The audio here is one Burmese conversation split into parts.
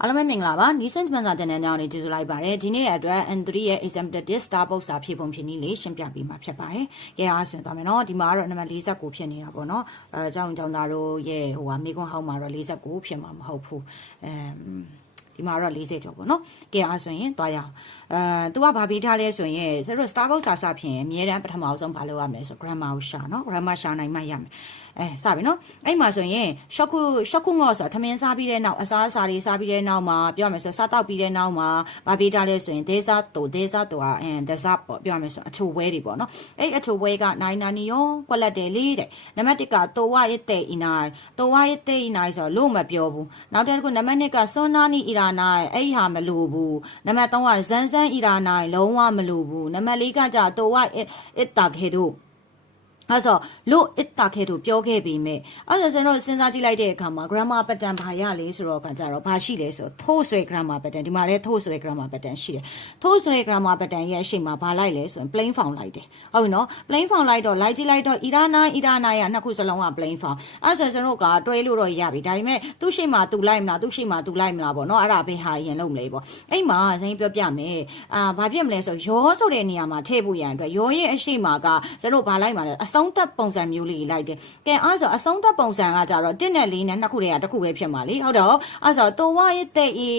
အားလုံးပဲမင်္ဂလာပါနီးစင်ပန်စာတင်တဲ့ညောင်းလေးကျေးဇူးလိုက်ပါတယ်ဒီနေ့အတွက် N3 ရဲ့ exempted star box စာဖြည့်ပုံဖြည့်နည်းလေးရှင်းပြပေးမှာဖြစ်ပါတယ်ရဲအားဆိုရင်သွားမယ်နော်ဒီမှာကတော့နံပါတ်49ဖြစ်နေတာပေါ့နော်အဲအကြောင်းအကြောင်းသားတို့ရဲ့ဟိုဟာမိကွန်းဟောင်းမှာတော့49ဖြစ်မှာမဟုတ်ဘူးအမ်ဒီမှာတော့40ကျော်ပေါ့နော်ကဲအားဆိုရင်တွားရအောင်အဲသူကဘာပေးထားလဲဆိုရင်ကျတို့ Starbucks စာစဖြင့်အများတန်းပထမဆုံးဘာလုပ်ရမလဲဆို grammar ကိုရှာနော် grammar ရှာနိုင်မှရမယ် အဲစပြီနော်အဲ့မှာဆိုရင် shock shock ငေါ့ဆိုတာထမင်းစားပြီးတဲ့နောက်အစားအစာတွေစားပြီးတဲ့နောက်မှာပြောရမယ်ဆိုစားတောက်ပြီးတဲ့နောက်မှာဘာပေးထားလဲဆိုရင်ဒေသတူဒေသတူကအင်း dessert ပေါ့ပြောရမယ်ဆိုအချိုဝဲတွေပေါ့နော်အဲ့အချိုဝဲကနိုင်နာနီရောကွက်လက်တယ်လေးတဲ့နံပါတ်1ကတိုဝရတဲ့ inai တိုဝရတဲ့ inai ဆိုတော့လို့မပြောဘူးနောက်တစ်ခုနံပါတ်2ကစွန်နာနီ iranai အဲ့ဟာမလို့ဘူးနံပါတ်3ကဇန်ဇန် iranai လုံးဝမလို့ဘူးနံပါတ်4ကကြတိုဝ it တာခေတို့ အဲ့ဆိုလို့အစ်တာခဲတို့ပြောခဲ့ပေမဲ့အဲ့ဒါဆိုရင်တော့စဉ်းစားကြည့်လိုက်တဲ့အခါမှာ grammar pattern ဘာရလဲဆိုတော့ကကြတော့ဘာရှိလဲဆိုတော့ those ဆိုတဲ့ grammar pattern ဒီမှာလည်း those ဆိုတဲ့ grammar pattern ရှိတယ် those ဆိုတဲ့ grammar pattern ရဲ့အရှိမှာဘာလိုက်လဲဆိုရင် plain form လိုက်တယ်ဟုတ်ပြီနော် plain form လိုက်တော့လိုက်ကြည့်လိုက်တော့ irana irana ရနှစ်ခုစလုံးက plain form အဲ့ဆိုရင်တို့ကတွဲလို့တော့ရပြီဒါပေမဲ့သူ့ရှိမှာသူလိုက်မလားသူ့ရှိမှာသူလိုက်မလားပေါ့နော်အဲ့ဒါဘယ်ဟာရင်လုံးမလဲပေါ့အဲ့မှာဇင်းပြောပြမယ်အာဘာဖြစ်မလဲဆိုရောဆိုတဲ့နေရာမှာထည့်ဖို့ရန်အတွက်ရောရဲ့အရှိမှာကဇတို့ဘာလိုက်မှာလဲအဆုံးသက်ပုံစံမျိုးလေးလိုက်တယ်ကဲအဲ့ဆိုအဆုံးသက်ပုံစံကကြတော့1နဲ့4နဲ့နှစ်ခုတည်းကတစ်ခုပဲဖြစ်မှာလေဟုတ်တော့အဲ့ဆိုတိုဝါရဲ့တဲ့ဤ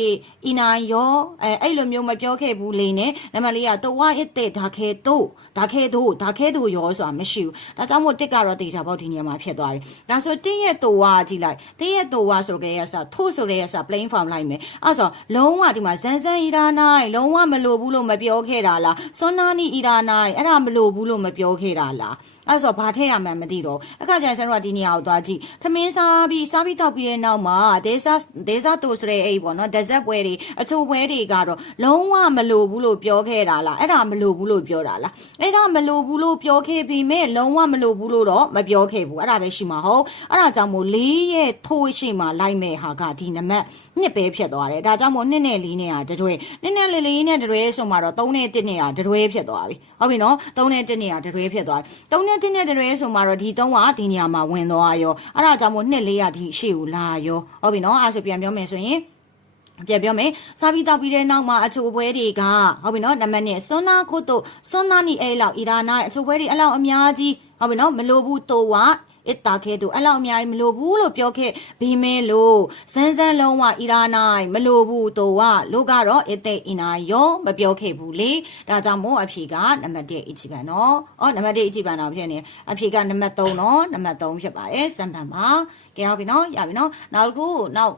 ဤနိုင်ရောအဲအဲ့လိုမျိုးမပြောခဲ့ဘူးလေနဲ့နံပါတ်လေးကတိုဝါရဲ့တဲ့ဒါခဲတို့ဒါခဲတို့ဒါခဲတို့ရောဆိုတာမရှိဘူးဒါကြောင့်မို့တစ်ကတော့တေချာပေါက်ဒီနေရာမှာဖြစ်သွားပြီဒါဆိုတစ်ရဲ့တိုဝါကြည့်လိုက်တစ်ရဲ့တိုဝါဆိုကြရဲ့စာထို့ဆိုတဲ့ရဲ့စာ plain form လိုက်မယ်အဲ့ဆိုလုံးဝဒီမှာဇန်ဇန်ဤရာနိုင်လုံးဝမလိုဘူးလို့မပြောခဲ့တာလားစွန်နာနီဤရာနိုင်အဲ့ဒါမလိုဘူးလို့မပြောခဲ့တာလားအဲ့ဆိုဘာထည့်ရမှန်းမသိတော့အခါကျရင်ဆရာတို့ကဒီနေရာကိုသွားကြည့်သမင်းစားပြီးစားပြီးတောက်ပြီးတဲ့နောက်မှာဒေသဒေသတူဆိုတဲ့အဲ့ပေါ့နော်ဒဇက်ပွဲတွေအချိုပွဲတွေကတော့လုံးဝမလိုဘူးလို့ပြောခဲ့တာလားအဲ့ဒါမလိုဘူးလို့ပြောတာလားအဲ့ဒါမလိုဘူးလို့ပြောခဲ့ပြီးမဲ့လုံးဝမလိုဘူးလို့တော့မပြောခဲ့ဘူးအဲ့ဒါပဲရှိမှာဟုတ်အဲ့ဒါကြောင့်မို့လေးရဲ့ထိုးရှိမှလိုက်မဲ့ဟာကဒီနံပါတ်နှစ်ပဲဖြစ်သွားတယ်ဒါကြောင့်မို့နှစ်နဲ့လေးနဲ့ဟာတတွဲနှစ်နဲ့လေးလေးနဲ့တတွဲဆိုမှတော့သုံးနဲ့တစ်နဲ့ဟာတတွဲဖြစ်သွားပြီဟုတ်ပြီနော်သုံးနဲ့တစ်နဲ့ဟာတတွဲဖြစ်သွားပြီသုံးနဲ့တစ်နဲ့တတွဲဆိုမှတော့ဒီသုံးကဒီနေရာမှာဝင်သွားရောအဲ့ဒါကြောင့်မို့နှစ်လေးကဒီရှေ့ကိုလာရောဟုတ်ပြီနော်အဲ့ဆိုပြန်ပြောမယ်ဆိုရင်ပြန်ပြောမယ်စားပြီးတောက်ပြီးတဲ့နောက်မှာအချိုပွဲတွေကဟုတ်ပြီနော်နံပါတ်1စွန်းနာခုတ်တို့စွန်းနာနီအဲ့လောက်အီရာနာအချိုပွဲတွေအဲ့လောက်အများကြီးဟုတ်ပြီနော်မလိုဘူးတော့ဝ အစ်တာခဲတို့အဲ့လောက်အများကြီးမလိုဘူးလို့ပြောခဲ့ဘီမဲလို့ဇန်းဇန်းလုံးဝအီရာနိုင်မလိုဘူးတော့ဝလို့ကတော့အစ်တဲ့အင်နာယောမပြောခဲ့ဘူးလေဒါကြောင့်မို့အဖြေကနံပါတ်1အချီပန်နော်အော်နံပါတ်1အချီပန်တော့ဖြစ်နေအဖြေကနံပါတ်3နော်နံပါတ်3ဖြစ်ပါတယ်စံပန်ပါကဲဟုတ်ပြီနော်ရပြီနော်နောက်တစ်ခုနောက်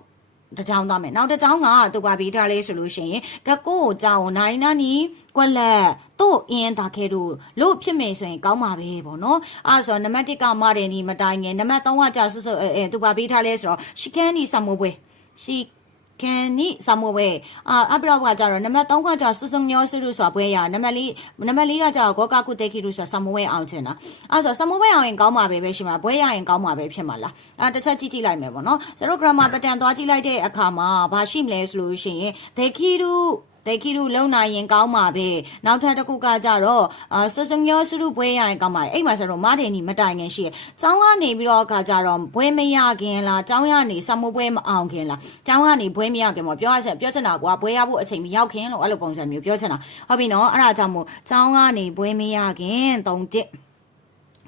တကြောင်သားမယ်နောက်တကြောင်ကသူကပြီးထားလဲဆိုလို့ရှိရင်ကကိုကိုကြောင်နိုင်နာနီကွက်လက်တို့အင်းတာခဲတို့လို့ဖြစ်မယ်ဆိုရင်ကောင်းပါပဲပေါ့နော်အဲ့ဆိုနံပါတ်1ကမတယ်နီမတိုင်ငယ်နံပါတ်3ကကြာဆွဆွအဲအဲသူကပြီးထားလဲဆိုတော့ရှီကန်နီဆာမိုးပွဲရှီ ကန်နီဆာမိုးပွဲအာအပရောကကြတော့နံပါတ်3ကကြာဆွဆွညောဆွဆွဆိုတာပွဲရနံပါတ်4နံပါတ်4ကကြာဂောကကုတေကီတို့ဆိုတာဆာမိုးပွဲအောင်ချင်တာအဲ့ဆိုဆာမိုးပွဲအောင်ရင်ကောင်းပါပဲပဲရှိမှာပွဲရရင်ကောင်းပါပဲဖြစ်မှာလားအဲ့တစ်ချက်ကြည့်ကြည့်လိုက်မယ်ပေါ့နော်ကျတို့ grammar pattern သွားကြည့်လိုက်တဲ့အခါမှာဘာရှိမလဲဆိုလို့ရှိရင်ဒေကီတို့ တေခီရုလုံနိုင်ရင်ကောင်းပါပဲနောက်ထပ်တစ်ခုကကြတော့အာစစညောစုရုဘွဲရရင်ကောင်းပါအဲ့မှာဆိုတော့မတင်နီမတိုင်ခင်ရှိရကျောင်းကနေပြီးတော့အခါကြတော့ဘွဲမရခင်လားကျောင်းရနေစမိုးဘွဲမအောင်ခင်လားကျောင်းကနေဘွဲမရခင်ပေါ့ပြောရချက်ပြောချင်တာကွာဘွဲရဖို့အချိန်မရောက်ခင်လို့အဲ့လိုပုံစံမျိုးပြောချင်တာဟုတ်ပြီနော်အဲ့ဒါကြောင့်မို့ကျောင်းကနေဘွဲမရခင်၃တစ်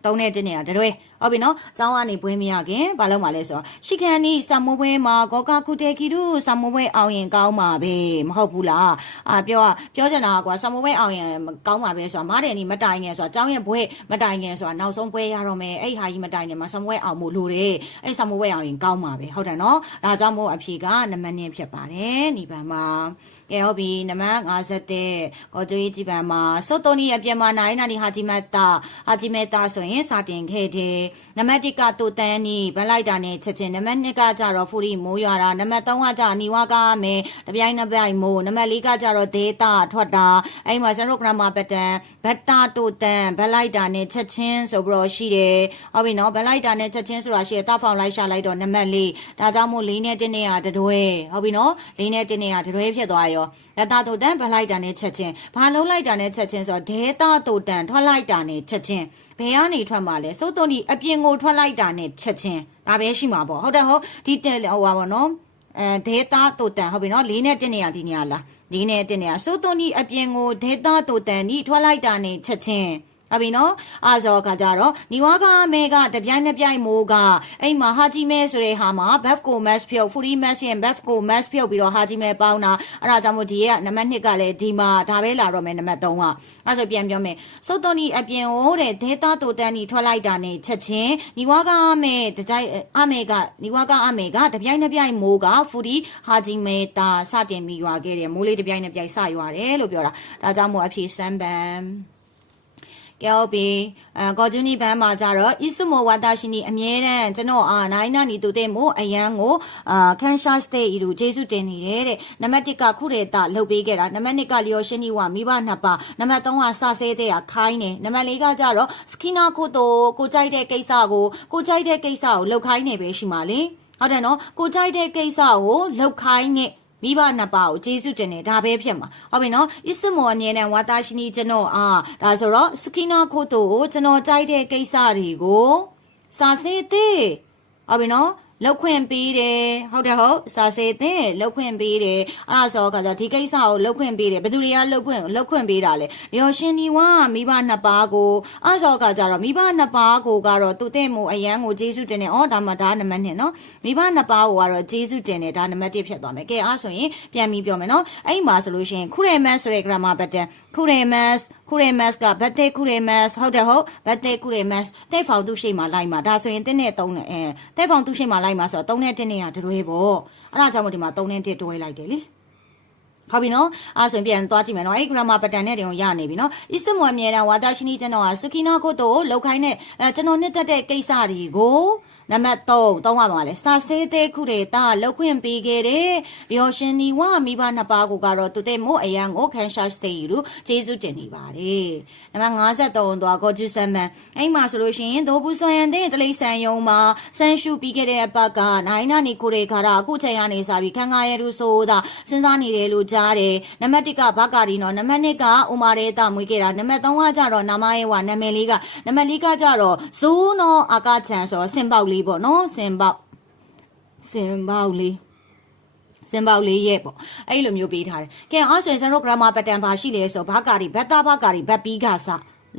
တုံးတဲ့တင်းနေတာတရွဲ ဟုတ်ပြီနော်ကျောင်းကနေပွဲမရခင်ဘာလုပ်မှာလဲဆိုတော့ရှီခန်နီစမိုးပွဲမှာဂောကာကုတေကီတို့စမိုးပွဲအောင်ရင်ကောင်းပါပဲမဟုတ်ဘူးလားအာပြောပြောချင်တာကွာစမိုးပွဲအောင်ရင်ကောင်းပါပဲဆိုတာမားတယ်နီမတိုင်ငယ်ဆိုတာကျောင်းရဲ့ပွဲမတိုင်ငယ်ဆိုတာနောက်ဆုံးပွဲရတော့မယ်အဲ့ဟာကြီးမတိုင်ငယ်မှာစမိုးပွဲအောင်မို့လို့တယ်အဲ့စမိုးပွဲအောင်ရင်ကောင်းပါပဲဟုတ်တယ်နော်ဒါကြောင့်မို့အဖြေကနံပါတ်1ဖြစ်ပါတယ်ဒီဘက်မှာကဲဟုတ်ပြီနံပါတ်51ကောကျွေးကြည့်ပန်မှာစောတိုနီအပြင်မှာနိုင်နာနီဟာဂျီမတ်တာဟာဂျီမတ်တာဆိုရင်စာတင်ခဲ့တယ်နံပါတ်1ကတူတန်းနီဗန်လိုက်တာနဲ့ချက်ချင်းနံပါတ်2ကကြတော့ဖူရီမိုးရွာတာနံပါတ်3ကကြနီဝါကမယ်တပြိုင်နှစ်ပြိုင်မိုးနံပါတ်4ကကြတော့ဒေတာထွက်တာအဲ့မှာကျွန်တော် grammar pattern ဘတ်တာတူတန်းဗန်လိုက်တာနဲ့ချက်ချင်းဆိုပြီးတော့ရှိတယ်ဟုတ်ပြီနော်ဗန်လိုက်တာနဲ့ချက်ချင်းဆိုတာရှိတယ်တာဖောင်လိုက်ရှာလိုက်တော့နံပါတ်4ဒါကြောင့်မို့4နဲ့1နဲ့ကတတွဲဟုတ်ပြီနော်4နဲ့1နဲ့ကတတွဲဖြစ်သွားရောဒေတာတူတန်းဗန်လိုက်တာနဲ့ချက်ချင်းဘာလုံးလိုက်တာနဲ့ချက်ချင်းဆိုတော့ဒေတာတူတန်းထွက်လိုက်တာနဲ့ချက်ချင်းဘယ်ကနေထွက်မှာလဲစိုးတုံဒီအပြင်ကိုထွက်လိုက်တာနဲ့ချက်ချင်းဒါပဲရှိမှာပေါ့ဟုတ်တယ်ဟုတ်ဒီဟိုပါပေါ့နော်အဲဒေတာတူတန်ဟုတ်ပြီနော်လေးနဲ့တင်နေရဒီနေရလားလေးနဲ့တင်နေရစိုးသွန်ဒီအပြင်ကိုဒေတာတူတန်ဒီထွက်လိုက်တာနေချက်ချင်း ဟုတ်ပြီနော်အားဆိုကကြတော့ညီဝါကမဲကတပြိုင်တစ်ပြိုင်မိုးကအိမ်မှာဟာဂျီမဲဆိုတဲ့ဟာမှာ buff ko mass ဖြုတ် free mass ရင် buff ko mass ဖြုတ်ပြီးတော့ဟာဂျီမဲပေါင်းတာအဲ့ဒါကြောင့်မို့ဒီကနံပါတ်1ကလည်းဒီမှာဒါပဲလာတော့မယ်နံပါတ်3ကအဲ့ဆိုပြန်ပြောမယ်စုတ်သွန်ဒီအပြင်ဟိုတဲ့ဒေတာတူတန်ဒီထွက်လိုက်တာနေချက်ချင်းညီဝါကမဲတကြိုင်အမဲကညီဝါကအမဲကတပြိုင်တစ်ပြိုင်မိုးက free ဟာဂျီမဲတာစတင်ပြီးရွာခဲ့တယ်မိုးလေးတပြိုင်တစ်ပြိုင်စရွာတယ်လို့ပြောတာဒါကြောင့်မို့အဖြေစမ်းပန် ကဲဟုတ်ပြီအဲကော်ဂျူနီဘန်မှာကြတော့အစ်စမိုဝါတာရှိနီအမြဲတမ်းကျွန်တော်အာနိုင်နာနီတူတဲ့မို့အရန်ကိုအာခန်ရှာစတေးဤလူဂျေစုတင်နေတယ်တဲ့နံပါတ်1ကခုရေတာလှုပ်ပေးခဲ့တာနံပါတ်2ကလျော်ရှင်နီဝမိဘနှစ်ပါနံပါတ်3ကစဆဲတဲ့ကခိုင်းနေနံပါတ်4ကကြတော့စကီနာကိုတိုကိုကြိုက်တဲ့ကိစ္စကိုကိုကြိုက်တဲ့ကိစ္စကိုလှုပ်ခိုင်းနေပဲရှိမှာလေဟုတ်တယ်နော်ကိုကြိုက်တဲ့ကိစ္စကိုလှုပ်ခိုင်းနေ မိဘနှစ်ပါးကိုကျေးဇူးတင်တယ်ဒါပဲဖြစ်မှာဟုတ်ပြီနော်အစ္စမောအမြဲတမ်းဝါတာရှိနီကျွန်တော်အားဒါဆိုတော့စကီနာခိုတိုကိုကျွန်တော်ကြိုက်တဲ့ကိစ္စတွေကိုစာစေးသေးဟုတ်ပြီနော် လောက်ခွင့်ပေးတယ်ဟုတ်တယ်ဟုတ်စာစေးတဲ့လောက်ခွင့်ပေးတယ်အဲ့ဒါဆိုတော့ကဒီကိစ္စကိုလောက်ခွင့်ပေးတယ်ဘယ်သူတွေကလောက်ခွင့်လောက်ခွင့်ပေးတာလဲရောရှင်ဒီဝါမိဘနှစ်ပါးကိုအဲ့ဒါဆိုကကြတော့မိဘနှစ်ပါးကိုကတော့သူတဲ့မို့အရန်ကိုကျေးဇူးတင်တယ်ဩဒါမှဒါနံပါတ်1နော်မိဘနှစ်ပါးကိုကတော့ကျေးဇူးတင်တယ်ဒါနံပါတ်1ဖြစ်သွားမယ်ကဲအဲ့ဆိုရင်ပြန်ပြီးပြောမယ်နော်အဲ့မှာဆိုလို့ရှိရင်ခုရဲမတ်ဆိုတဲ့ grammar pattern ခုရဲမတ် ခုရဲမတ်ကဘတ်တေခုရဲမတ်ဟုတ်တယ်ဟုတ်ဘတ်တေခုရဲမတ်တဲ့ဖောင်သူရှိမှလိုက်မှာဒါဆိုရင်တင်းနဲ့3နဲ့အဲတဲ့ဖောင်သူရှိမှလိုက်မှာဆိုတော့3နဲ့1နဲ့ကတွဲပေါ့အဲ့ဒါကြောင့်မို့ဒီမှာ3နဲ့1တွဲလိုက်တယ်လीဟုတ်ပြီနော်အဲ့ဆိုရင်ပြန်သွားကြည့်မယ်နော်အဲ့ grammar pattern နဲ့တင်ကိုရနေပြီနော်အစ်စမွအမြဲတမ်းဝါတာရှိနီကျွန်တော်ဟာစကီနာကိုတိုလောက်ခိုင်းတဲ့အဲကျွန်တော်နှစ်သက်တဲ့ကိစ္စတွေကို နံပါတ်3သုံးရပါလေစာစေးသေးခုတွေတာလောက်ခွင့်ပေးခဲ့တယ်ရောရှင်နီဝမိဘနှစ်ပါးကိုကတော့သူတဲ့မို့အရန်ကိုခန်းရှာစတေးယူကျေးဇူးတင်နေပါတယ်နံပါတ်53သွားကိုဂျူဆမ်မန်အဲ့မှာဆိုလို့ရှိရင်ဒိုဘူးဆန်ရန်တဲ့တလိဆန်ယုံမှာဆန်ရှုပြီးခဲ့တဲ့အပတ်ကနိုင်နာနီကိုတွေခါတာအခုချိန်ကနေစပြီးခန်းကားရလူဆိုတာစဉ်းစားနေတယ်လို့ကြားတယ်နံပါတ်1ကဘကာဒီနော်နံပါတ်2ကအိုမာရဲတာမွေးခဲ့တာနံပါတ်3ကကြတော့နာမရဲဝနာမည်လေးကနံပါတ်4ကကြတော့ဇိုးနော်အာကချန်ဆိုတော့စင်ပေါက်လေးပေါ့နော်စင်ပေါက်စင်ပေါက်လေးစင်ပေါက်လေးရဲ့ပေါ့အဲ့လိုမျိုးပေးထားတယ်ကဲအားဆိုရင်ကျွန်တော် grammar pattern ပါရှိလေဆိုဘာကာဒီဘတ်တာဘာကာဒီဘတ်ပီးကစ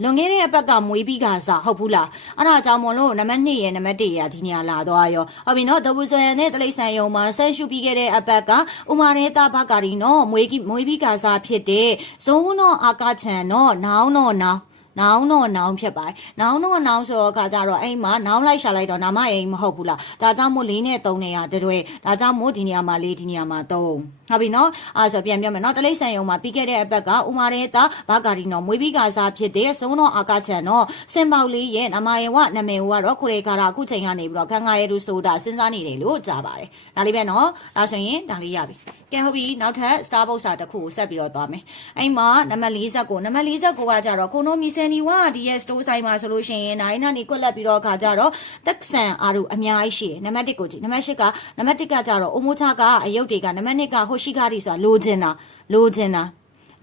လွန်ခဲ့တဲ့အပတ်ကမွေးပြီးကစားဟုတ်ဘူးလားအဲ့ဒါကြောင့်မလို့နံပါတ်2ရယ်နံပါတ်1ရဒီနေရာလာသွားရောဟုတ်ပြီနော်ဒဘူဇန်နဲ့တလိဆန်ယုံမှာဆက်ရှုပြီးခဲ့တဲ့အပတ်ကဥမာရဲတာဘကာဒီနော်မွေးကြီးမွေးပြီးကစားဖြစ်တဲ့ဇုံးနော်အာကချန်နော်နောင်းနော်နောင်း နောင်တော့နောင်ဖြစ်ပါတယ်။နောင်တော့နောင်ဆိုတော့အခါကျတော့အဲ့မှာနောင်လိုက်ရှာလိုက်တော့နာမအိမ်မဟုတ်ဘူးလား။ဒါကြောင့်မို့လေးနဲ့သုံးနေရတတွေ။ဒါကြောင့်မို့ဒီနေရာမှာလေးဒီနေရာမှာသုံး။ဟုတ်ပြီနော်။အဲဆိုပြန်ပြောမယ်နော်။တလိဆန်ယုံမှာပြီးခဲ့တဲ့အပတ်ကဥမာရဲတာဘာဂါဒီနော်မွေးပြီးကစားဖြစ်တဲ့စုံတော့အာကချန်နော်စင်ပေါလေးရဲ့နာမယေဝနာမည်ကတော့ခုရေကာရာအခုချိန်ကနေပြီးတော့ခန်းငါရဲသူဆိုတာစဉ်းစားနေတယ်လို့ကြားပါတယ်။ဒါလေးပဲနော်။ဒါဆိုရင်ဒါလေးရပြီ။ ကဲဟုတ်ပြီနောက်ထပ် Starbucks စာတစ်ခုကိုဆက်ပြီးတော့သွားမယ်။အဲ့မှာနံပါတ်49နံပါတ်49ကကြတော့ကိုနိုမီဆန်နီဝါဒီရဲ့ store ဆိုင်မှာဆိုလို့ရှိရင်နိုင်နာနေကွက်လက်ပြီးတော့ခါကြတော့တက်ဆန်အားတို့အများကြီးရှိတယ်နံပါတ်1ကိုကြည့်နံပါတ်8ကနံပါတ်1ကကြတော့အိုမိုချာကအယုတ်တွေကနံပါတ်2ကဟိုရှိကားဒီဆိုတာလိုချင်တာလိုချင်တာ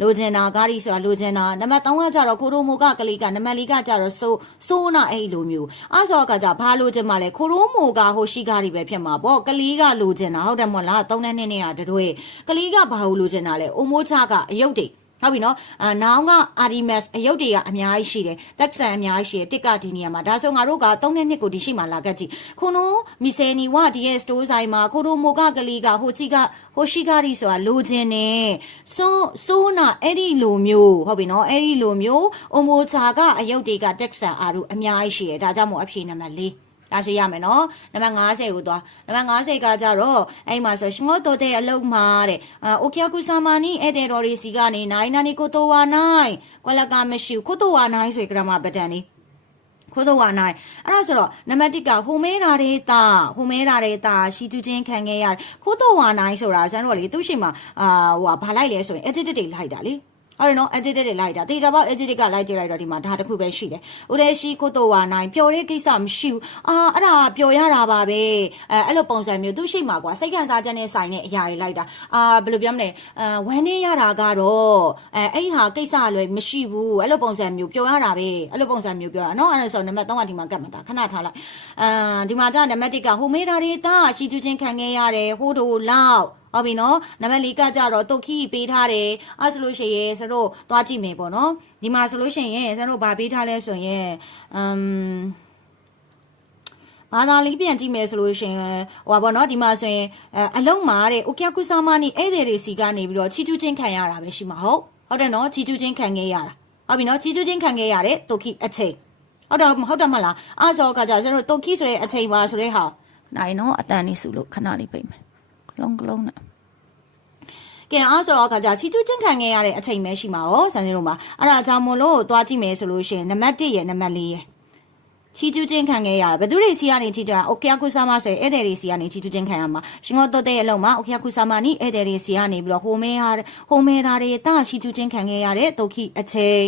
လိုချင်တာကားရီဆိုတာလိုချင်တာနံပါတ်3ကကြတော့ခိုရိုမိုကကလေးကနံပါတ်4ကကြတော့ဆိုးဆိုးနာအဲ့လိုမျိုးအဲ့ဆိုကကြဘာလိုချင်မှလဲခိုရိုမိုကဟိုရှိကားရီပဲဖြစ်မှာပေါ့ကလေးကလိုချင်တာဟုတ်တယ်မို့လား3နဲ့2နဲ့ကတွေကလေးကဘာလို့လိုချင်တာလဲအိုမိုချာကအယုတ်တွေ ဟုတ်ပြီနော်အာနောင်ကအာဒီမတ်အယုတ်တွေကအများကြီးရှိတယ်တက်ဆန်အများကြီးရှိတယ်တစ်ကဒီနေရာမှာဒါဆိုငါတို့က3နှစ်နှစ်ကိုဒီရှိမှလာကတ်ကြည့်ခုနိုမီဆယ်နီဝဒီရဲ့စတိုးဆိုင်မှာကိုရိုမိုကကလေးကဟိုချီကဟိုရှိကရီဆိုတာလိုချင်နေဆိုးဆိုးနာအဲ့ဒီလိုမျိုးဟုတ်ပြီနော်အဲ့ဒီလိုမျိုးအမိုချာကအယုတ်တွေကတက်ဆန်အာတို့အများကြီးရှိတယ်ဒါကြောင့်မို့အဖြေနံပါတ်4 ဒါရှိရမယ်နော်နံပါတ်50ကိုသွားနံပါတ်50ကကြတော့အဲ့မှာဆိုရှင်ငေါတိုတဲ့အလုံးမှာတဲ့အာအိုကီယာကူဆာမာနီအဲ့တဲ့တော်ရီစီကနေနိုင်နာနီကိုတိုဝါနိုင်ကွာလကမရှိကိုတိုဝါနိုင်ဆိုကြရမှာပဒံလေးခိုးတော့ဝနိုင်အဲ့ဒါဆိုတော့နံပါတ်1ကဟိုမဲတာတဲ့တာဟိုမဲတာတဲ့တာရှီတူချင်းခံခဲ့ရတယ်ခိုးတော့ဝနိုင်ဆိုတာကျွန်တော်တို့လေသူ့ရှိမှာအာဟိုဟာဘာလိုက်လဲဆိုရင် edit တွေလိုက်တာလေ အဲ့တော့ edit တွေလိုက်တာတေချာပေါက် edit ကလိုက်ကြည့်လိုက်တော့ဒီမှာဒါတစ်ခုပဲရှိတယ်။ဦးလေးရှိခိုးတော့ဝါနိုင်ပျော်တဲ့ကိစ္စမရှိဘူး။အာအဲ့ဒါပျော်ရတာပါပဲ။အဲအဲ့လိုပုံစံမျိုးသူရှိမှာကွာစိတ်ခံစားချက်နဲ့ဆိုင်တဲ့အရာတွေလိုက်တာ။အာဘယ်လိုပြောမလဲ။အဲဝမ်းနေရတာကတော့အဲအဲ့ဟာကိစ္စလွယ်မရှိဘူး။အဲ့လိုပုံစံမျိုးပျော်ရတာပဲ။အဲ့လိုပုံစံမျိုးပြောတာနော်။အဲ့ဒါဆိုနံပါတ်3ကဒီမှာကတ်မှာတာခဏထားလိုက်။အာဒီမှာကျနံပါတ်1ကဟိုမေးတာတွေတာရှိသူချင်းခံခဲ့ရတယ်ဟိုတို့လောက်ဟုတ်ပြီနော်နံပါတ်၄ကကြတော့တုတ်ခီပေးထားတယ်အဲဆိုလို့ရှိရင်စတို့သွားကြည့်မယ်ပေါ့နော်ဒီမှာဆိုလို့ရှိရင်စတို့ဗာပေးထားလဲဆိုရင်အမ်ဘာသာလေးပြန်ကြည့်မယ်ဆိုလို့ရှိရင်ဟိုပါပေါ့နော်ဒီမှာဆိုရင်အလုံးမာတဲ့အိုကီယာကုဆာမနီဧည့်သည်တွေစီကနေပြီးတော့ချီချူးချင်းခံရတာပဲရှိမှာဟုတ်ဟုတ်တယ်နော်ချီချူးချင်းခံခဲ့ရတာဟုတ်ပြီနော်ချီချူးချင်းခံခဲ့ရတဲ့တုတ်ခီအချိန်ဟုတ်တော့ဟုတ်တယ်မလားအားစောကကြစတို့တုတ်ခီဆိုတဲ့အချိန်ပါဆိုတဲ့ဟာနိုင်နော်အတန်လေးစုလို့ခဏလေးပြိမယ်က လုံးကလုံးနဲ့ကဲအားဆိုတော့အခါကျချီတူးချင်းခံခဲ့ရတဲ့အချိန်ပဲရှိမှာ哦ဆန်စင်းတို့မှာအဲ့ဒါကြောင့်မလို့သွားကြည့်မယ်ဆိုလို့ရှိရင်နံပါတ်1ရယ်နံပါတ်4ရယ်ချီတူးချင်းခံခဲ့ရတာဘယ်သူတွေစီကနေချီတူးတာအိုကီယာကုဆာမဆိုရင်ဧည့်သည်တွေစီကနေချီတူးချင်းခံရမှာရှင်ငေါတော့တဲ့အလုံးမှာအိုကီယာကုဆာမနီဧည့်သည်တွေစီကနေပြီးတော့ဟိုမဲဟာဟိုမဲတာတွေတာချီတူးချင်းခံခဲ့ရတဲ့ဒုက္ခိအချိန်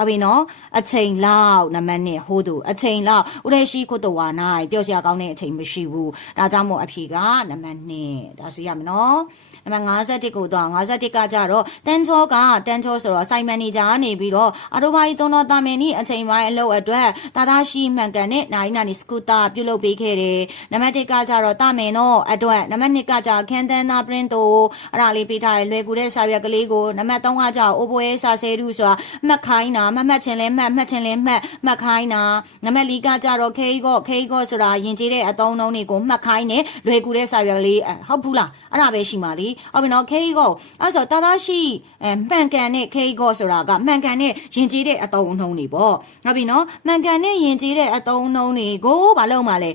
အဘိနော်အချိန်လောက်နံပါတ်1ဟိုးသူအချိန်လောက်ဥရရှိခုတဝါနိုင်ပြောစရာကောင်းတဲ့အချိန်မရှိဘူးဒါကြောင့်မို့အဖြေကနံပါတ်2ဒါဆိုရမယ်နော်နံပါတ်51ကိုတော့51ကကြတော့တန်ချောကတန်ချောဆိုတော့စိုင်မန်နေဂျာကနေပြီးတော့အတိုဘိုင်းသုံးတော့တာမင်နီအချိန်ပိုင်းအလုပ်အတွက်တာတာရှိမှန်ကန်တဲ့နိုင်နာနီစကူတာပြုလုပ်ပေးခဲ့တယ်နံပါတ်1ကကြတော့တာမင်တော့အတွက်နံပါတ်2ကကြခန်တန်နာပရင်တိုအဲ့ဒါလေးပေးထားတယ်လွယ်ကူတဲ့စာရွက်ကလေးကိုနံပါတ်3ကကြအိုဘွဲစာဆဲတူဆိုတာမှတ်ခိုင်းတာမှတ်မှတ်ချင်းလဲမှတ်မှတ်ချင်းလဲမှတ်မှတ်ခိုင်းတာနံပါတ်4ကကြတော့ခေကောခေကောဆိုတာယဉ်ကျေးတဲ့အတုံးနှုံးတွေကိုမှတ်ခိုင်းတယ်လွယ်ကူတဲ့စာရွက်ကလေးဟုတ်ဘူးလားအဲ့ဒါပဲရှိပါလိဟုတ်ပြီနော်ခေကောအဲ့ဆိုတာတာရှိအဲမှန်ကန်တဲ့ခေကောဆိုတာကမှန်ကန်တဲ့ယဉ်ကျေးတဲ့အတုံးနှုံးတွေပေါ့ဟုတ်ပြီနော်မှန်ကန်တဲ့ယဉ်ကျေးတဲ့အတုံးနှုံးတွေကိုဘာလို့မှလဲ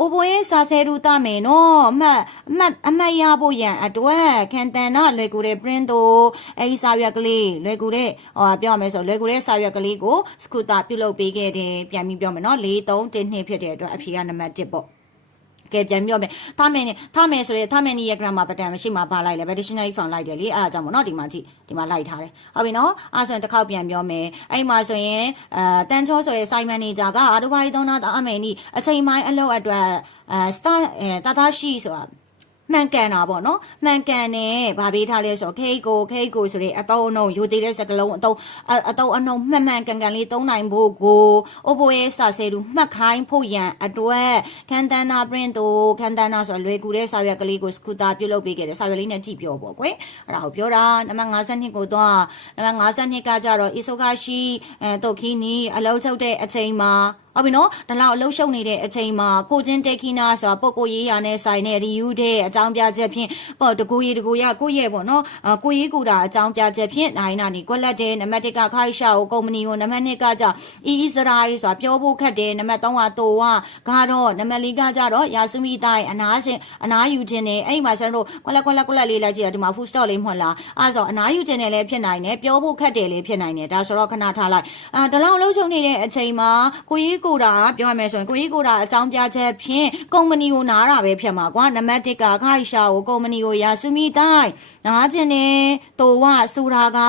အိုဘွဲစာဆဲတူတမယ်နော်မှတ်မှတ်အမှတ်ရဖို့ရန်အတွက်ခံတန်တော့လွယ်ကူတဲ့ print တို့အဲဒီစာရွက်ကလေးလွယ်ကူတဲ့ဟောပြောရမယ်ဆိုလွယ်ကူတဲ့စာရွက်ကလေးကိုစကူတာပြုလုပ်ပေးခဲ့တယ်ပြန်ပြီးပြောမယ်နော်4 3 1 2ဖြစ်တဲ့အတွက်အဖြေကနံပါတ်1ပေါ့ကဲပြန်ပြောမယ်ထားမယ်နဲ့ထားမယ်ဆိုရဲထားမယ်နီရဲ့ grammar pattern မရှိမှပါလိုက်လေ dictionary form လိုက်တယ်လေအဲ့ဒါကြောင့်မို့နော်ဒီမှာကြည့်ဒီမှာလိုက်ထားတယ်ဟုတ်ပြီနော်အဲ့ဆိုရင်တစ်ခေါက်ပြန်ပြောမယ်အဲ့မှာဆိုရင်အဲတန်ချောဆိုရဲ site manager ကအာတိုဘိုင်းသုံးတာအမေနီအချိန်ပိုင်းအလုပ်အတွက်အဲ start အဲတာတာရှိဆိုတာ မှန်ကန်တာပေါ့နော်မှန်ကန်တယ်ဗာပေးထားလဲဆိုတော့ခိတ်ကိုခိတ်ကိုဆိုတဲ့အတုံးအနှုံယူသေးတဲ့စကလုံးအတုံးအတုံးအနှုံမှန်မှန်ကန်ကန်လေးသုံးနိုင်ဖို့ကိုအိုဘိုရဲ့စာဆဲတူမှတ်ခိုင်းဖို့ရန်အတွက်ခန်တန်နာ print တို့ခန်တန်နာဆိုတော့လွယ်ကူတဲ့စာရွက်ကလေးကိုစကူတာပြုတ်လုပ်ပေးခဲ့တယ်စာရွက်လေးနဲ့ကြည့်ပြောပေါ့ကွယ်အဲ့ဒါကိုပြောတာနံပါတ်52ကိုတော့နံပါတ်52ကကြတော့အီဆိုကာရှိအဲတုတ်ခီနီအလုံးချုပ်တဲ့အချိန်မှာဟုတ်ပြီနော်ဒါလောက်အလုရှုံနေတဲ့အချိန်မှာကိုချင်းတက်ခီနာဆိုတာပုံကိုရေးရနဲ့ဆိုင်နဲ့ review တဲ့အကြောင်းပြချက်ဖြင့်ပေါ့တကူရေးတကူရကိုရဲ့ပေါ့နော်ကိုရေးကူတာအကြောင်းပြချက်ဖြင့်နိုင်နာနေကွက်လက်တဲ့နံပါတ်1ကခိုင်ရှာကိုကုမ္ပဏီကိုနံပါတ်2ကကြောင့်အီအီစရာရေးဆိုတာပြောဖို့ခက်တယ်နံပါတ်3ကတိုဝကတော့နံပါတ်4ကကြတော့ယာစုမီတိုင်းအနာရှင်အနာယူခြင်းနဲ့အဲ့ဒီမှာကျွန်တော်တို့ကွက်လက်ကွက်လက်ကွက်လက်လေးလိုက်ကြည့်ရဒီမှာ food store လေးမှွက်လာအဲ့ဆိုအနာယူခြင်းနဲ့လည်းဖြစ်နိုင်တယ်ပြောဖို့ခက်တယ်လည်းဖြစ်နိုင်တယ်ဒါဆိုတော့ခဏထားလိုက်အာဒါလောက်လုံးချုံနေတဲ့အချိန်မှာကိုရေးကိုတာပြောရမယ်ဆိုရင်ကိုကြီးကိုတာအကြောင်းပြချက်ဖြင့်ကုမ္ပဏီကိုနားတာပဲဖြစ်မှာကွာနံပါတ်1ကခိုင်ရှာကိုကုမ္ပဏီကိုယာစုမီတိုင်းနားခြင်းနဲ့တိုဝဆိုတာက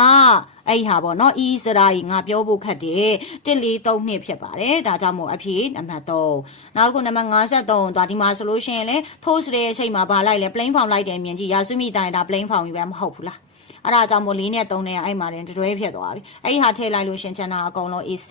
အဲ့ဟာပေါ့နော်အီစရာကြီးငါပြောဖို့ခက်တယ်1 4 3နှစ်ဖြစ်ပါတယ်ဒါကြောင့်မို့အဖြေနံပါတ်3နောက်တစ်ခုနံပါတ်53သွားဒီမှာဆိုလို့ရှိရင်လေထိုးစတဲ့အချိန်မှာဗာလိုက်လေ plain form လိုက်တယ်မြင်ကြည့်ယာစုမီတိုင်းဒါ plain form ကြီးပဲမဟုတ်ဘူးလားအဲ့ဒါကြောင့်မို့၄နဲ့3နဲ့အဲ့မှာတင်တွဲဖြစ်သွားပြီအဲ့ဒီဟာထည့်လိုက်လို့ရှင်ချန်တာအကုန်လုံး AC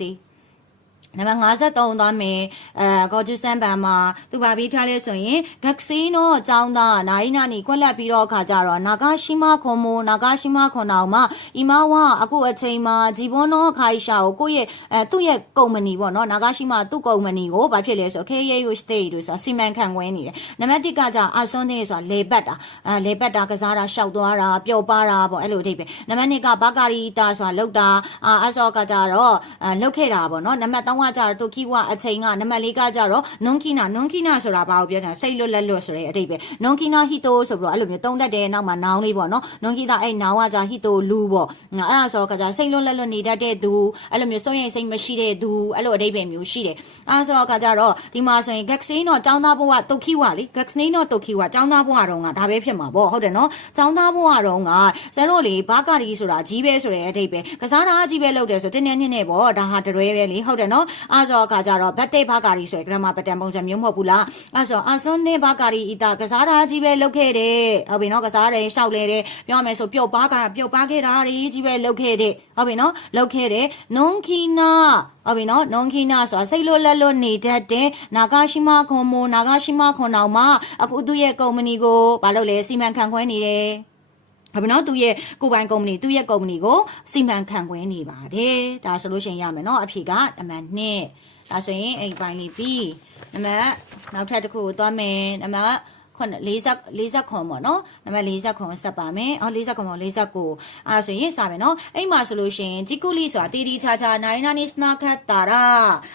နံပါတ်53သွားမယ်အဲကောဂျူစန်ပန်မှာသူပါပြီးထားလဲဆိုရင်ဂက်ဆီနိုအကြောင်းသားနိုင်နာနီကွက်လက်ပြီးတော့အခါကြတော့နာဂါရှိမခွန်မိုနာဂါရှိမခွန်အောင်မှာအီမာဝါအခုအချိန်မှာဂျီဘွန်နောခိုင်ရှာကိုကိုယ့်ရဲ့အဲသူ့ရဲ့ကုမ္ပဏီပေါ့နော်နာဂါရှိမသူ့ကုမ္ပဏီကိုဘာဖြစ်လဲဆို KYU State လို့ဆိုတာစီမံခန့်ခွဲနေတယ်နံပါတ်1ကကြအာဆွန်နေဆိုတာလေပတ်တာအဲလေပတ်တာကစားတာရှောက်သွားတာပျော်ပါတာပေါ့အဲ့လိုအထိပဲနံပါတ်2ကဘကာရီတာဆိုတာလောက်တာအာအဆောကကြတော့အဲလောက်ခဲ့တာပေါ့နော်နံပါတ်3က ကကြတော့တိုကီဝအချိန်ကနံပါတ်၄ကကြတော့နွန်ကီနာနွန်ကီနာဆိုတာဘာကိုပြောချင်စိတ်လွတ်လက်လွတ်ဆိုတဲ့အတိတ်ပဲနွန်ကီနာဟီတိုဆိုပြီးတော့အဲ့လိုမျိုးတုံးတတ်တဲ့နောက်မှာနောင်လေးပေါ့နော်နွန်ကီနာအဲ့နောင်ကကြဟီတိုလူပေါ့အဲ့ဒါဆိုတော့ကကြစိတ်လွတ်လက်လွတ်နေတတ်တဲ့သူအဲ့လိုမျိုးစိုးရိမ်စိတ်မရှိတဲ့သူအဲ့လိုအတိတ်ပဲမျိုးရှိတယ်အဲ့ဆိုတော့ကကြတော့ဒီမှာဆိုရင် vaccine တော့ចောင်းသားဘဝတိုကီဝလေ vaccine တော့တိုကီဝចောင်းသားဘဝတော့ကဒါပဲဖြစ်မှာပေါ့ဟုတ်တယ်နော်ចောင်းသားဘဝတော့ကဇန်တို့လေဘာကာဒီဆိုတာကြီးပဲဆိုတဲ့အတိတ်ပဲကစားတာကြီးပဲလုပ်တယ်ဆိုတင်းနေနှစ်နဲ့ပေါ့ဒါဟာတရွဲပဲလေဟုတ်တယ်နော် အဲ့ဆိုတော့ကကြတော့ဘတ်တေဘာကာဒီဆိုရယ် grammar pattern ပုံစံမျိုးမဟုတ်ဘူးလားအဲ့ဆိုအစွန်းနေဘာကာဒီအီတာကစားတာကြီးပဲလုပ်ခဲ့တယ်ဟုတ်ပြီနော်ကစားတယ်ရှောက်လေတယ်ပြောရမယ်ဆိုပြုတ်ပါကပြုတ်ပါခဲ့တာကြီးပဲလုပ်ခဲ့တယ်ဟုတ်ပြီနော်လုပ်ခဲ့တယ်နွန်ခီနာဟုတ်ပြီနော်နွန်ခီနာဆိုတာစိတ်လွတ်လက်လွတ်နေတတ်တဲ့နာဂရှိမခွန်မိုနာဂရှိမခွန်အောင်မှာအခုသူ့ရဲ့ကုမ္ပဏီကိုဘာလုပ်လဲစီမံခန့်ခွဲနေတယ် ဟုတ်ပြီနော်သူရဲ့ကိုယ်ပိုင်ကုမ္ပဏီသူ့ရဲ့ကုမ္ပဏီကိုစီမံခန့်ခွဲနေပါတယ်ဒါဆိုလို့ရှိရင်ရမယ်နော်အဖြေကနံပါတ်1ဒါဆိုရင်အဲ့ဒီပိုင်းလေးပြီးနံပါတ်နောက်ထပ်တစ်ခုကိုသွားမယ်နံပါတ်ခုန 40 40ခွန်ပေါ့နော်နံပါတ်40ခွန်ဆက်ပါမယ်အော်40ခွန်ပေါ့49အဲ့ဒါဆိုရင်စမယ်နော်အဲ့မှာဆိုလို့ရှိရင်ဂျီကူလီဆိုတာတီတီချာချာနိုင်နာနီစနာခတ်တာရာ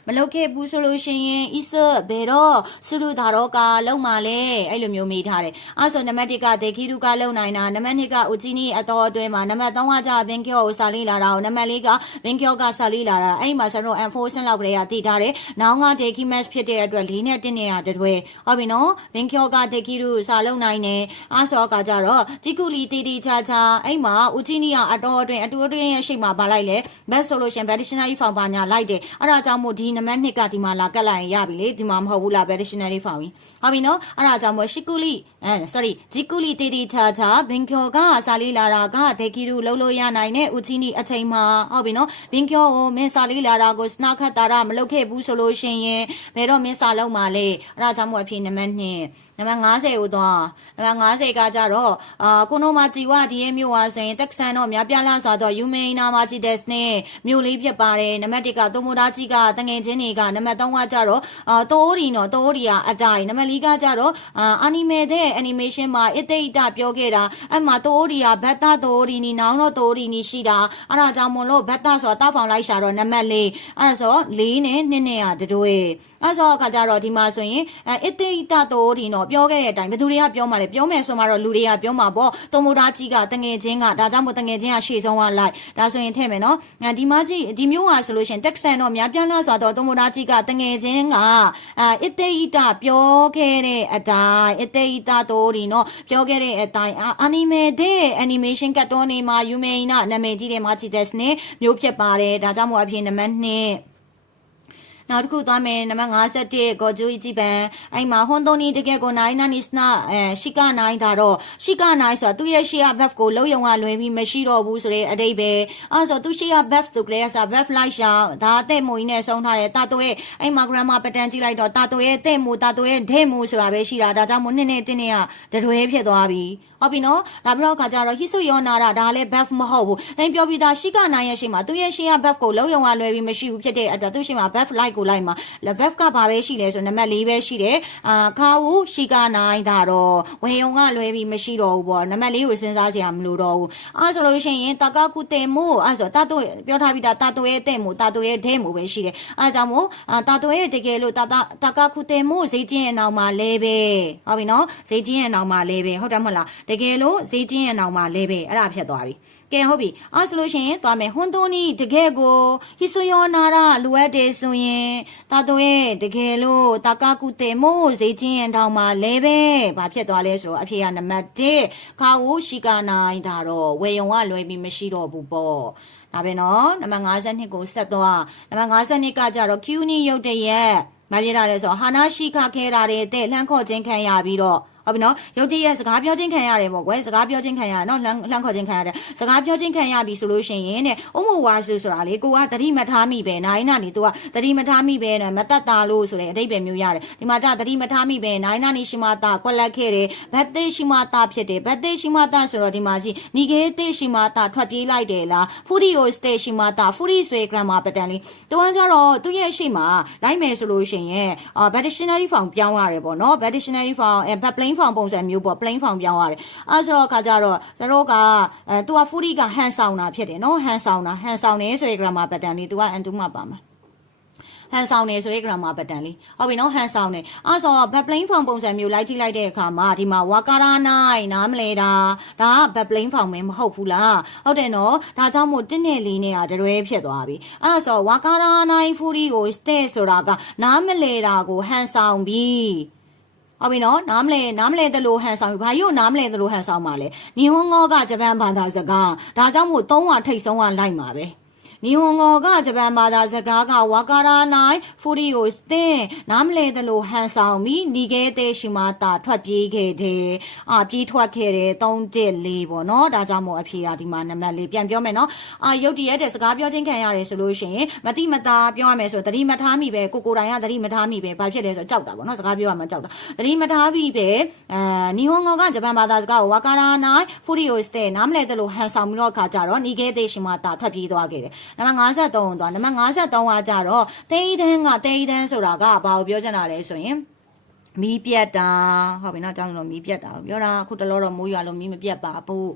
မလုတ်ခဲ့ဘူးဆိုလို့ရှိရင်အစ်ဆဘယ်တော့ဆူရူဒါတော့ကလုံမာလဲအဲ့လိုမျိုးမိထားတယ်အဲ့ဆိုနံပါတ်1ကဒေခီရူကလုံနိုင်တာနံပါတ်2ကဦးကြီးနီအတော်အတွဲမှာနံပါတ်3ကကြဘင်ကျော်ကိုစာလေးလာတာကိုနံပါတ်4ကဘင်ကျော်ကစာလေးလာတာအဲ့မှာကျွန်တော် enforcement လောက်ကလေးကတည်ထားတယ်နောင်ကဒေခီမက်ဖြစ်တဲ့အတွက်၄နဲ့1နဲ့ရတတွဲဟုတ်ပြီနော်ဘင်ကျော်ကဒေခီရူစာလုံနိုင်တယ်အဲ့ဆိုကကြတော့ဂျီကူလီတီတီချာချာအဲ့မှာဦးကြီးနီကအတော်အတွဲအတူအတွဲရဲ့ရှိမှာပါလိုက်လေဘက်ဆိုလို့ရှင် dictionary form ပါညာလိုက်တယ်အဲ့ဒါကြောင့်မို့ဒီနံပါတ်2ကဒီမှာလာကတ်လိုက်ရင်ရပြီလေဒီမှာမဟုတ်ဘူးလား dictionary form ကြီးဟုတ်ပြီနော်အဲ့ဒါကြောင့်မို့ရှီကူလီအဲ sorry ဂျီကူလီတီတီချာချာဘင်ကျော်ကစာလေးလာတာကဒေခီရူလုံးလို့ရနိုင်တဲ့ဦးကြီးနီအချိန်မှာဟုတ်ပြီနော်ဘင်ကျော်ကိုမင်းစာလေးလာတာကိုစနာခတ်တာရမလုပ်ခဲ့ဘူးဆိုလို့ရှင်ရင်ဘယ်တော့မင်းစာလုံးမှာလဲအဲ့ဒါကြောင့်မို့အဖြစ်နံပါတ်2နံပါတ်50ကိုတော့နံပါတ်50ကကြတော့အာကုနိုမာဂျီဝဒီရဲ့မြို့ဝါဆိုရင်တက်ဆန်တော့များပြားလာဆိုတော့ယူမေနာမာဂျီဒက်စ်နဲ့မြို့လေးဖြစ်ပါတယ်နံပါတ်1ကတိုမိုဒါကြီးကတငယ်ချင်းတွေကနံပါတ်3ကကြတော့အာတိုးရီနော်တိုးရီကအတိုင်နံပါတ်4ကကြတော့အာအနီမေတဲ့ animation မှာအတိတ်တပြောခဲ့တာအဲ့မှာတိုးရီကဘတ်တာတိုးရီနီနောင်တော့တိုးရီနီရှိတာအဲ့ဒါကြောင့်မလို့ဘတ်တာဆိုတာတောက်ဖောင်လိုက်ရှာတော့နံပါတ်4အဲ့ဒါဆို4နဲ့2နဲ့ကတတွေ အဲ့ဆိုအခါကျတော့ဒီမှာဆိုရင်အဲအတိတ်တတိုးရီနော်ပြောခဲ့တဲ့အတိုင်းဘယ်သူတွေကပြောမှလဲပြောမယ်ဆိုမှတော့လူတွေကပြောမှာပေါ့တိုမိုဒါကြီးကတငယ်ချင်းကဒါကြောင့်မို့တငယ်ချင်းကရှေ့ဆုံးကလိုက်ဒါဆိုရင်ထည့်မယ်နော်ဒီမကြီးဒီမျိုးဟာဆိုလို့ရှင်တက်ဆန်တော့များပြားလာဆိုတော့တိုမိုဒါကြီးကတငယ်ချင်းကအဲအတိတ်တပြောခဲ့တဲ့အတိုင်းအတိတ်တတိုးရီနော်ပြောခဲ့တဲ့အတိုင်းအနီမေတဲ့ animation ကတ်တော်နေမှာယူမေနာနာမည်ကြီးတဲ့မာချီတက်စ်နဲ့မျိုးဖြစ်ပါတယ်ဒါကြောင့်မို့အဖြစ်နံပါတ်2 နောက်တစ်ခုသွားမယ်နံပါတ်51ကိုဂျူကြည့်ပန်အဲ့မှာဟွန်တိုနီတကယ်ကိုနိုင်နာနီစနာအဲရှီကာနိုင်ဒါတော့ရှီကာနိုင်ဆိုတာသူ့ရဲ့ရှီယာဘက်ကိုလုံးယုံကလွယ်ပြီးမရှိတော့ဘူးဆိုတဲ့အတိတ်ပဲအဲဆိုသူရှီယာဘက်သူကလေးဆိုဘက်လိုက်ရှာဒါအသက်မူကြီးနဲ့ဆုံးထားတယ်တာတိုရဲ့အဲ့မှာ grammar pattern ကြည့်လိုက်တော့တာတိုရဲ့တဲ့မူတာတိုရဲ့ဒဲမူဆိုတာပဲရှိတာဒါကြောင့်မို့နှစ်နှစ်တင်းနှစ်ကတရွဲဖြစ်သွားပြီဟုတ်ပြီနော်ဒါပြီးတော့ခါကြတော့ဟိဆုယောနာတာဒါလည်း buff မဟုတ်ဘူးအဲ့ပြောပြီးသားရှီကာနိုင်ရဲ့ရှိမှာသူ့ရဲ့ရှီယာ buff ကိုလုံးယုံကလွယ်ပြီးမရှိဘူးဖြစ်တဲ့အတွက်သူ့ရှိမှာ buff like ကိုလိုက်မှာ level ကဘာပဲရှိလဲဆိုနံပါတ်၄ပဲရှိတယ်အာခါဦးရှီကာနိုင်ဒါတော့ဝေယုံကလွဲပြီးမရှိတော့ဘူးပေါ့နံပါတ်၄ကိုစဉ်းစားစရာမလိုတော့ဘူးအဲဆိုလို့ရှိရင်တကကုတေမို့အဲဆိုတာတိုပြောထားပြီးသားတာတိုရဲ့တဲ့မို့တာတိုရဲ့ဒဲမို့ပဲရှိတယ်အဲကြောင့်မို့တာတိုရဲ့တကယ်လို့တာတကကုတေမို့ဈေးချင်းရဲ့နောက်မှာလဲပဲဟုတ်ပြီနော်ဈေးချင်းရဲ့နောက်မှာလဲပဲဟုတ်တယ်မဟုတ်လားတကယ်လို့ဈေးချင်းရဲ့နောက်မှာလဲပဲအဲ့ဒါဖြစ်သွားပြီကဲဟုတ်ပြီအဲ့ဆိုလို့ရှိရင်သွားမယ်ဟွန်တိုနီတကယ်ကိုဟီဆိုယောနာရာလိုအပ်တယ်ဆိုရင်တာတိုရဲ့တကယ်လို့တာကာကူတေမို့ဈေးချင်းရင်တောင်မှာလဲပဲဘာဖြစ်သွားလဲဆိုတော့အဖြေကနံပါတ်1ခါဝူရှိကာနိုင်ဒါတော့ဝေယုံကလွယ်ပြီးမရှိတော့ဘူးပေါ့ဒါပဲနော်နံပါတ်52ကိုဆက်သွားနံပါတ်52ကကြတော့ Q နီရုတ်တရက်မပြတာလဲဆိုတော့ဟာနာရှိခခဲတာတဲ့တဲ့လှမ်းခေါ်ခြင်းခံရပြီးတော့ ဟုတ်ပြီနော်ရုတ်တရက်စကားပြောချင်းခံရတယ်ပေါ့ကွယ်စကားပြောချင်းခံရတယ်နော်လှမ်းလှမ်းခေါ်ချင်းခံရတယ်စကားပြောချင်းခံရပြီဆိုလို့ရှိရင်တဲ့အုံမဝါစုဆိုတာလေကိုကတတိမထားမိပဲနိုင်နာနေသူကတတိမထားမိပဲနဲ့မတတ်တာလို့ဆိုတဲ့အဓိပ္ပာယ်မျိုးရတယ်ဒီမှာじゃတတိမထားမိပဲနိုင်နာနေရှိမတာကွက်လက်ခဲ့တယ်ဘတ်သေးရှိမတာဖြစ်တယ်ဘတ်သေးရှိမတာဆိုတော့ဒီမှာရှိနီကေသေးရှိမတာထွက်ပြေးလိုက်တယ်လားဖူရီယိုစတေရှိမတာဖူရီဆွေ grammar pattern လေးတူကကြတော့သူ့ရဲ့ရှိမှာလိုက်မယ်ဆိုလို့ရှိရင်အာ dictionary form ပြောင်းရတယ်ပေါ့နော် dictionary form အဲ plain form ပုံစံမျိုးပေါ့ plain form ပြောင်းရတယ်အဲဆိုတော့ခါကြတော့ကျတို့ကအဲသူက foodie က hand ဆောင်တာဖြစ်တယ်နော် hand ဆောင်တာ hand ဆောင်နေဆိုရင် grammar pattern လေးသူက and 2မှာပါမှာဟန်ဆောင်နေဆိုတဲ့ grammar pattern လေးဟုတ်ပြီနော်ဟန်ဆောင်နေအဲ့ဆို back plane form ပုံစံမျိုးလိုက်ကြည့်လိုက်တဲ့အခါမှာဒီမှာ wakara nai နားမလဲတာဒါက back plane form ပဲမဟုတ်ဘူးလားဟုတ်တယ်နော်ဒါကြောင့်မို့တင်းနဲ့လေးနဲ့ကတရွဲဖြစ်သွားပြီအဲ့ဆို wakara nai furi ကို stay ဆိုတာကနားမလဲတာကိုဟန်ဆောင်ပြီး ဟုတ်ပြီနော်နားမလဲနားမလဲတလို့ဟန်ဆောင်ပြီဘာလို့နားမလဲတလို့ဟန်ဆောင်ပါလဲညီဟွန်ငေါကဂျပန်ဘာသာစကားဒါကြောင့်မို့သုံးဝထိတ်ဆုံးကလိုက်မှာပဲ ညီဟွန်ငေါကဂျပန်ဘာသာစကားကဝါကာရာနိုင်ဖူရီကိုစတင်နားမလဲတလို့ဟန်ဆောင်ပြီးညီခဲတဲ့ရှိမတာထွက်ပြေးခဲ့တယ်အာပြေးထွက်ခဲ့တယ်3 1 4ပေါ့နော်ဒါကြောင့်မို့အဖြေကဒီမှာနံပါတ်၄ပြန်ပြောမယ်နော်အာရုတ်တရက်တဲ့စကားပြောချင်းခံရတယ်ဆိုလို့ရှိရင်မတိမတာပြောရမယ်ဆိုသတိမထားမိပဲကိုကိုတိုင်ကသတိမထားမိပဲဘာဖြစ်လဲဆိုတော့ကြောက်တာပေါ့နော်စကားပြောရမှာကြောက်တာသတိမထားမိပဲအာနီဟွန်ငေါကဂျပန်ဘာသာစကားကိုဝါကာရာနိုင်ဖူရီကိုစတင်နားမလဲတလို့ဟန်ဆောင်ပြီးတော့ခါကြတော့ညီခဲတဲ့ရှိမတာထွက်ပြေးသွားခဲ့တယ်နံပါတ်53ကိုသွားနံပါတ်53ကကြတော့တေးတန်းကတေးတန်းဆိုတာကဘာကိုပြောချင်တာလဲဆိုရင် မီးပြတ်တာဟုတ်ပြီနော်အကြောင်းလို့မီးပြတ်တာကိုပြောတာအခုတလောတော့မိုးရွာလို့မီးမပြတ်ပါဘူး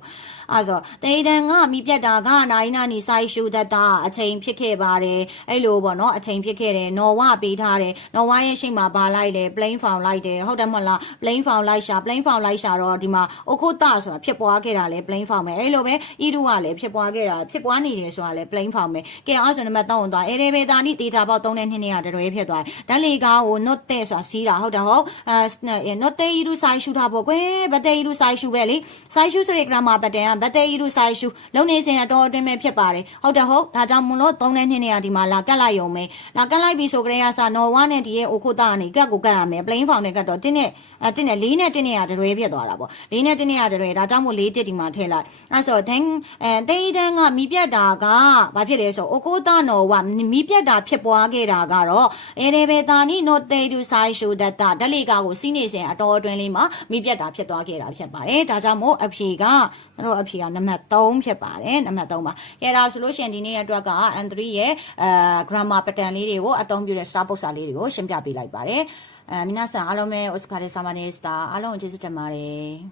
အဲ့ဆိုတေးတန်ကမီးပြတ်တာကနိုင်နာနီဆိုင်ရှူတတ်တာအချိန်ဖြစ်ခဲ့ပါတယ်အဲ့လိုပေါ့နော်အချိန်ဖြစ်ခဲ့တယ်နော်ဝပေးထားတယ်နော်ဝရဲ့ရှိမှာပါလိုက်တယ် plain found လိုက်တယ်ဟုတ်တယ်မဟုတ်လား plain found လိုက်ရှာ plain found လိုက်ရှာတော့ဒီမှာ okota ဆိုတာဖြစ်ပွားခဲ့တာလဲ plain found ပဲအဲ့လိုပဲ iru ကလည်းဖြစ်ပွားခဲ့တာဖြစ်ပွားနေတယ်ဆိုတာလဲ plain found ပဲကဲအဲ့ဆိုနံပါတ်3ကိုသွားအေးရေဘေတာနီတေချာပေါက်3နဲ့2နဲ့ရတရွဲဖြစ်သွားတယ်ဓာတ်လေကားကို not တဲ့ဆိုတာစီးတာဟုတ်တယ်ဟုတ်အဲ not တဲ့ iru ဆိုင်ရှူတာပေါ့ကွယ်ဘတ်တဲ့ iru ဆိုင်ရှူပဲလေဆိုင်ရှူဆိုတဲ့ grammar pattern ကဘတ်တဲ့ iru ဆိုင်ရှူလုံနေစဉ်အတော်အတွင်းပဲဖြစ်ပါတယ်ဟုတ်တယ်ဟုတ်ဒါကြောင့်မလို့3နဲ့2နဲ့ရဒီမှာလာကတ်လိုက်ရုံပဲလာကတ်လိုက်ပြီဆိုကြတဲ့ကစားနော်1နဲ့ဒီရဲ့ okota ကနေကတ်ကိုကတ်ရမယ် plain found နဲ့ကတ်တော့တင်းနဲ့အဲတင်းနဲ့4နဲ့တင်းနဲ့ရတရွဲဖြစ်သွားတာပေါ့4နဲ့တင်းနဲ့ရတရွဲဒါကြောင့်မို့4တစ်ဒီမှာထည့်လိုက်အဲဆို then အဲတေးတန်းကမီးပြတ်တာကဘာဖြစ်လဲဆို okota နော်ဝမီးပြတ်တာဖြစ်ပွားခဲ့တာကတော့အဲရေဘေတာနီ not they do sai show that ဓာတ်လေပေကာကိုစီးနေစဉ်အတော်အတွင်းလေးမှာမိပြက်တာဖြစ်သွားခဲ့တာဖြစ်ပါတယ်ဒါကြောင့်မို့အဖြေကကျွန်တော်အဖြေကနံပါတ်3ဖြစ်ပါတယ်နံပါတ်3ပါအဲဒါဆိုလို့ရှင်ဒီနေ့အတွက်က N3 ရဲ့အဲ grammar pattern လေးတွေကိုအသုံးပြုတဲ့ star ပုတ်စာလေးတွေကိုရှင်းပြပေးလိုက်ပါတယ်အဲမိနာဆန်အားလုံးပဲ Oscar ရဲ့ Samanesta အားလုံးကျေးဇူးတင်ပါတယ်